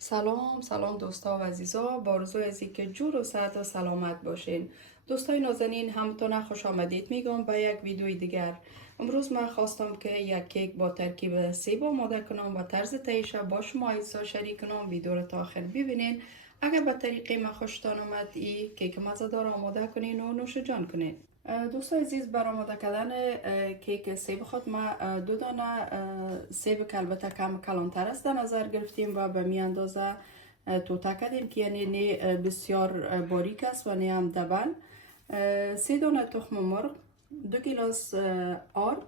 سلام دوستا و عزیزا، با آرزوی از اینکه جور و صحت و سلامت باشین. دوستای نازنین، همتون خوش آمدید میگم به یک ویدیوی دیگر. امروز من خواستم که یک کیک با ترکیب سیب آماده کنم و طرز تهیه‌اش با شما ایسا شریک کنم. ویدیو رو تا آخر ببینین. اگر به طریقی من خوشتان اومد این کیک مزه‌دار آماده کنین و نوش جان کنین. دوستای عزیز، بر آماده کردن کیک سیب خود ما دو دانه سیب که البته کم کلانتر است در نظر گرفتیم و به می اندازه توته کردیم که یعنی نه بسیار باریک است و نه هم دبن. 3 دانه تخم مرغ، 2 گیلاس آرد،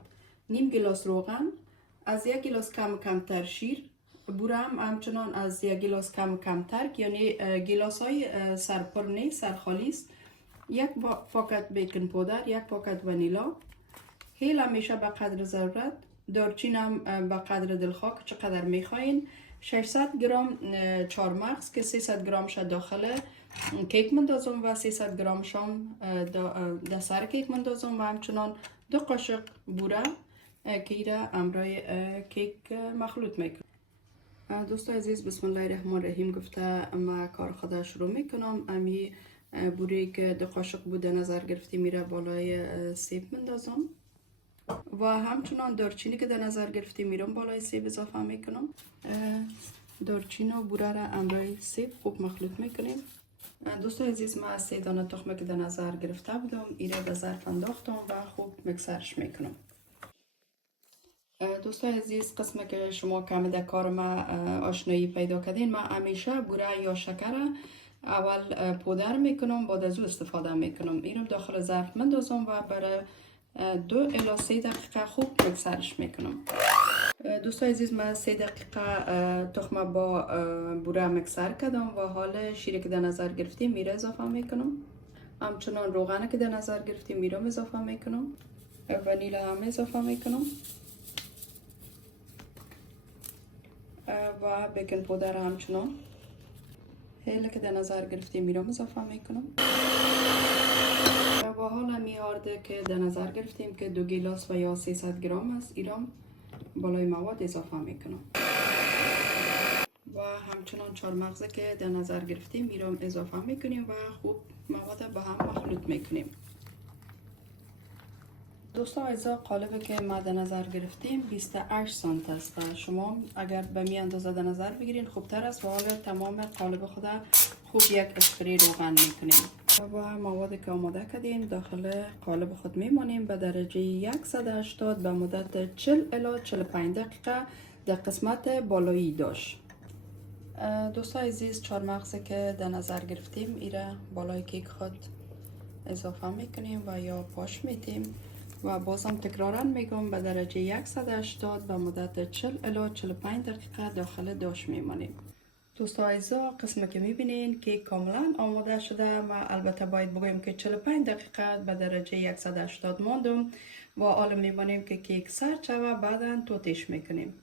نیم گیلاس روغن، از 1 گیلاس کمتر شیر، بوره هم همچنان از 1 گیلاس کمتر یعنی گیلاس های سرپر نیست، سرخالی است. 1 پاکت بیکن پودر، 1 پاکت ونیلا، هیل همیشه به قدر ضرورت، دارچین هم به قدر دلخواه چقدر میخواین، 600 گرم چارمغز که 300 گرمش داخل کیک مندازم و 300 گرمش هم در سر کیک مندازم و همچنان 2 قاشق بوره که ایره امرای کیک مخلوط میکنم. دوستای عزیز، بسم الله الرحمن الرحیم گفته ما کار خدا شروع میکنم. امی بوری که 2 قاشق بوده نظر گرفتی میره بالای سیب مندازم و همچنان دارچینی که در نظر گرفتی میرم بالای سیب اضافه میکنم. دارچین و بوره را امرای سیب خوب مخلوط میکنیم. دوستای عزیز، ما 3 دانه تخمه که در نظر گرفته بودم ایره به ظرف انداختم و خوب مکسرش میکنم. دوستای عزیز، قسمه که شما کمی در کار ما آشنایی پیدا کردین، ما همیشه بوره یا شکر اول پودر میکنم، بعد از او استفاده میکنم. اینو داخل ظرف مندازم و برای 2 الی 3 دقیقه خوب مکسرش میکنم. دوستای عزیز، من 3 دقیقه تخمه با بوره مکسر کردم و حال شیری که در نظر گرفتیم میره اضافه میکنم. همچنان روغن که در نظر گرفتیم میرم اضافه میکنم. ونیلا هم اضافه میکنم و بیکن پودر همچنان. هیل که در نظر گرفتیم میرم اضافه میکنم و حالا میارده که در نظر گرفتیم که 2 گیلاس و یا 300 گرم است ایرام بالای مواد اضافه میکنم و همچنان چارمغز که در نظر گرفتیم میرم اضافه میکنیم و خوب مواد به هم مخلوط میکنیم. دوستا عزیزا، قالبی که ما در نظر گرفتیم 28 سانت است. شما اگر به می اندازه در نظر بگیرین خوبتر است و حالا تمام قالب خود خوب یک اسپری روغن میکنیم و مواد که آماده کردیم داخل قالب خود میمانیم به درجه 180 به مدت 40 الی 45 دقیقه در قسمت بالایی داشت. دوستای عزیز، چارمغز که در نظر گرفتیم ایره بالای کیک خود اضافه میکنیم و یا پاش میتیم و بازم تکرارا میگم به درجه 180 به مدت 40 الی 45 دقیقه داخل داش میمانیم. دوستا عزیزا، قسمه که میبینین کیک کاملا آماده شده. ما البته باید بگویم که 45 دقیقه به درجه 180 ماندم و حالا میبینیم که کیک سرد شده، بعدا توتیش میکنیم.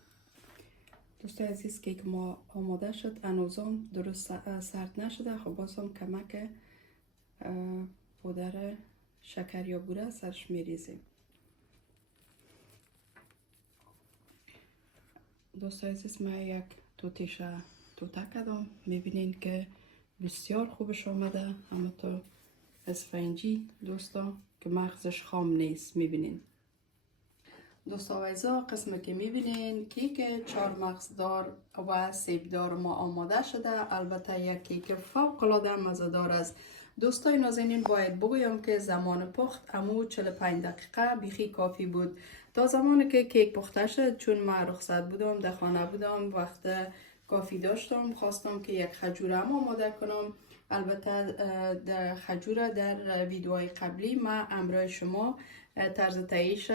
دوستای عزیز، کیک ما آماده شد، هنوزم درست سرد نشده. خب بازم کمک پودر شکر یا بوره سرش میریزیم. دوستای عزیز، من یک توتیش توته کردم، میبینین که بسیار خوبش آمده، همونطور اسفنجی دوستا که مغزش خام نیست. میبینین دوستا و عزیزا، قسمه که میبینین کیک 4 مغزدار و سیبدار ما آماده شده. البته یک کیک فوق العاده مزه‌دار است. دوستای نازنین، باید بگویم که زمان پخت امو 45 دقیقه بیخی کافی بود. تا زمانی که کیک پخته شد، چون من رخصت بودم در خانه بودم، وقت کافی داشتم، خواستم که یک خجوره هم آماده کنم. البته در خجوره در ویدیوهای قبلی ما امرای شما طرز تهیه‌اش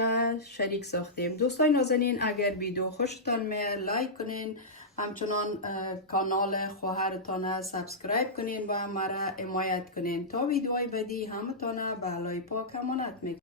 شریک ساختیم. دوستای نازنین، اگر ویدیو خوشتان میاد لایک کنین، همچنان کانال خواهرتان سابسکرایب کنین و مرا حمایت کنین تا ویدیوهای بعدی همتان به علای پاک امانت میکنم.